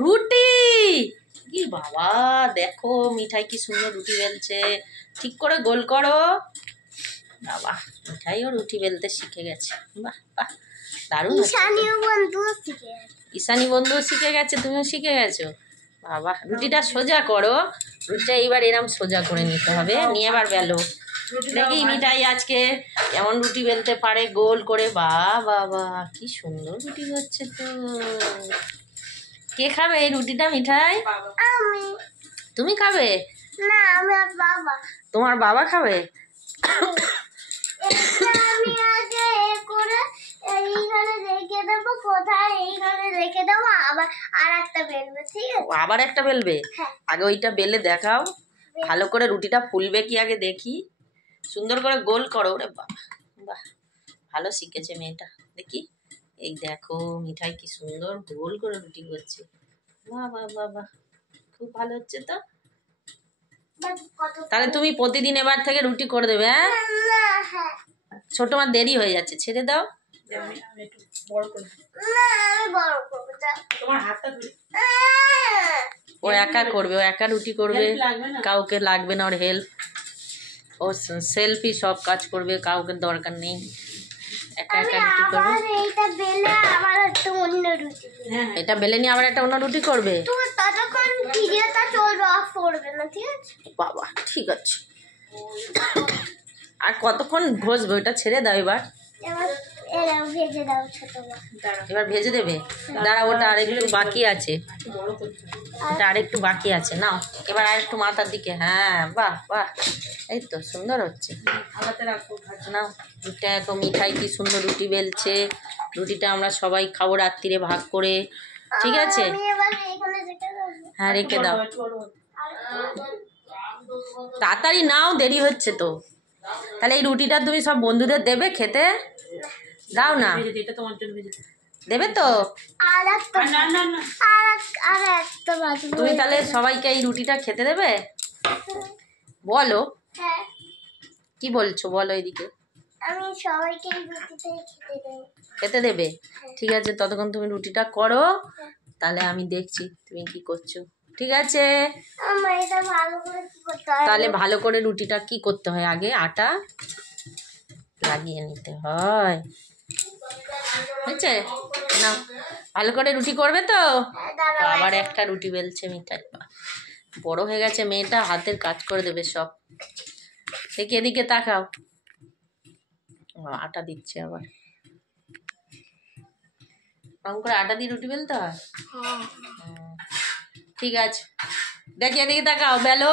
রুটি কি বাবা, দেখো মিঠাই কি সুন্দর রুটি বেলছে। ঠিক করে গোল করো। বাবা, মিঠাইও রুটি বেলতে শিখে গেছে। বাহ বাহ, দারুণ। ঈশানী বন্ধু শিখে গেছে, তুমিও শিখে গেছো। বাবা, রুটিটা সোজা করো। রুটিটা এইবার এরম সোজা করে নিতে হবে, নিয়ে এবার বেলো। দেখি মিঠাই আজকে কেমন রুটি বেলতে পারে গোল করে। বাবা কি সুন্দর রুটি হচ্ছে তো। কে খাবে এই রুটিটা মিঠাই? তুমি খাবে না? আমার বাবা। তোমার বাবা খাবে? আমি আগে করে এইখানে রেখে দেবো, কোথায় এইখানে রেখে দেবো, আবার আর একটা বেলবে। ঠিক আছে? আবার একটা বেলবে? আগে ওইটা বেলে দেখাও ভালো করে, রুটিটা ফুলবে কি আগে দেখি। সুন্দর করে গোল করো। রে বাহ বাহ, ভালো শিখেছে মেয়েটা। দেখি, এই দেখো মিঠাই কি সুন্দর গোল করে রুটি করছে। বাহ বাহ বাহ বাহ, খুব ভালো হচ্ছে তো। তাহলে তুমি প্রতিদিন এবার থেকে রুটি করে দেবে? হ্যাঁ, ছোট মার দেরি হয়ে যাচ্ছে, ছেড়ে দাও। ও একা করবে, ও একা রুটি করবে, কাউকে লাগবে না ওর হেল্প। ও সেলফি সব কাজ করবে, কাউকে দরকার নেই, একা একা রুটি করবে। এটা বেলে নিয়ে আবার একটা অন্য রুটি করবে। বাবা ঠিক আছে, আর কতক্ষণ ঘষবে? ওটা ছেড়ে দাও এবার। এবার ভেজে দেবে? দাঁড়া, ওটা আরেকটু বাকি আছে, ওটা আরেকটু বাকি আছে। নাও এবার আরেকটু মাথার দিকে। হ্যাঁ বাহ বাহ, এই তো সুন্দর হচ্ছে। নাও, দেখো মিঠাই কি সুন্দর রুটি বেলছে। রুটিটা আমরা সবাই খাবো রাত্রিরে ভাগ করে। ঠিক আছে? হ্যাঁ রেখে দাও, তাড়াতাড়ি নাও, দেরি হচ্ছে তো। তাহলে এই রুটিটা তুমি সব বন্ধুদের দেবে খেতে? দাও না, দেবে তো? তুমি তাহলে সবাইকে এই রুটিটা খেতে দেবে? বলো কি বলছো, বলো এদিকে। আমি সবাইকে এই রুটিটাই খেতে দেবে? ঠিক আছে, ততক্ষণ তুমি রুটিটা করো, তাহলে আমি দেখছি তুমি কি করছো। ঠিক আছে? তাহলে ভালো করে রুটিটা কি করতে হয়, আগে আটা লাগিয়ে নিতে হয়, বুঝছে না? ভালো করে রুটি করবে তো। আবার একটা রুটি বেলছে মিঠাই, বড় হয়ে গেছে মেয়েটা, হাতের কাজ করে দেবে সব। দেখি এদিকে তাকাও, আটা দিচ্ছে আবার। কম করে আটা দিয়ে রুটি বেলতে হয়। ঠিক আছে, দেখি এদিকে তাকাও, বেলো।